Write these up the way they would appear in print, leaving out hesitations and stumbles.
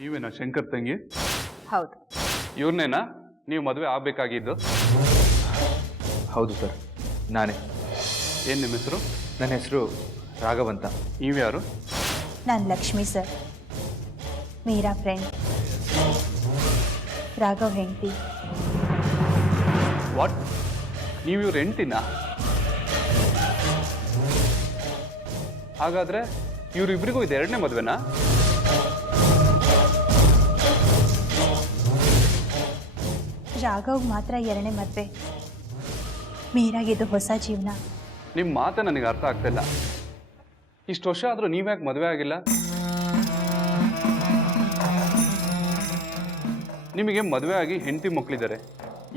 ನೀವೇನಾ ಶಂಕರ್ ತಂಗಿ? ಹೌದು. ಇವ್ರನ್ನೇನಾ ನೀವು ಮದುವೆ ಆಗಬೇಕಾಗಿದ್ದು? ಹೌದು ಸರ್, ನಾನೇ. ಏನು ನಿಮ್ಮ ಹೆಸರು? ನನ್ನ ಹೆಸರು ರಾಘವ್ ಅಂತ. ನೀವ್ಯಾರು? ನಾನು ಲಕ್ಷ್ಮಿ ಸರ್, ಮೀರಾ ಫ್ರೆಂಡ್, ರಾಘವ್ ಹೆಂಡತಿ. ವಾಟ್? ನೀವು ಇವ್ರ ಹೆಂಡ್ತಿನಾ? ಹಾಗಾದ್ರೆ ಇವರಿಬ್ಬರಿಗೂ ಇದು ಎರಡನೇ ಮದುವೆನಾ? ರಾಘವ್ ಮಾತ್ರ ಎರಡನೇ ಮದುವೆ, ಮೀರಾಗಿದ್ದು ಹೊಸ ಜೀವನ. ನಿಮ್ಮ ಮಾತು ನನಗೆ ಅರ್ಥ ಆಗ್ತಿಲ್ಲ. ಇಷ್ಟು ವರ್ಷ ಆದರೂ ನೀವ್ಯಾಕೆ ಮದುವೆ ಆಗಿಲ್ಲ? ನಿಮಗೆ ಮದುವೆ ಆಗಿ ಹೆಂಡತಿ ಮಕ್ಕಳಿದ್ದಾರೆ,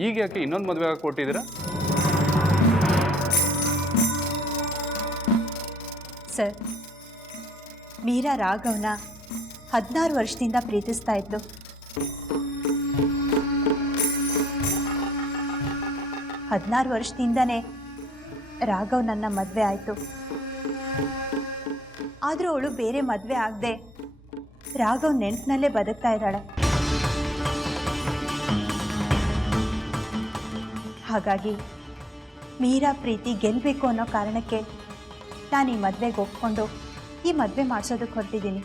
ಈಗ ಯಾಕೆ ಇನ್ನೊಂದು ಮದುವೆ ಆಗಿ ಕೊಟ್ಟಿದ್ದೀರಾ? ಸರ್, ಮೀರಾ ರಾಘವ್ನ 16 ವರ್ಷದಿಂದ ಪ್ರೀತಿಸ್ತಾ ಇದ್ದು. 16 ವರ್ಷದಿಂದನೇ ರಾಘವ್ ನನ್ನ ಮದುವೆ ಆಯಿತು. ಆದರೂ ಅವಳು ಬೇರೆ ಮದುವೆ ಆಗದೆ ರಾಘವ್ ನೆನಪಿನಲ್ಲೇ ಬದುಕ್ತಾ ಇದ್ದಾಳೆ. ಹಾಗಾಗಿ ಮೀರಾ ಪ್ರೀತಿ ಗೆಲ್ಲಬೇಕು ಅನ್ನೋ ಕಾರಣಕ್ಕೆ ನಾನು ಈ ಮದುವೆಗೆ ಒಪ್ಕೊಂಡು ಈ ಮದುವೆ ಮಾಡಿಸೋದಕ್ಕೆ ಹೊರಟಿದ್ದೀನಿ.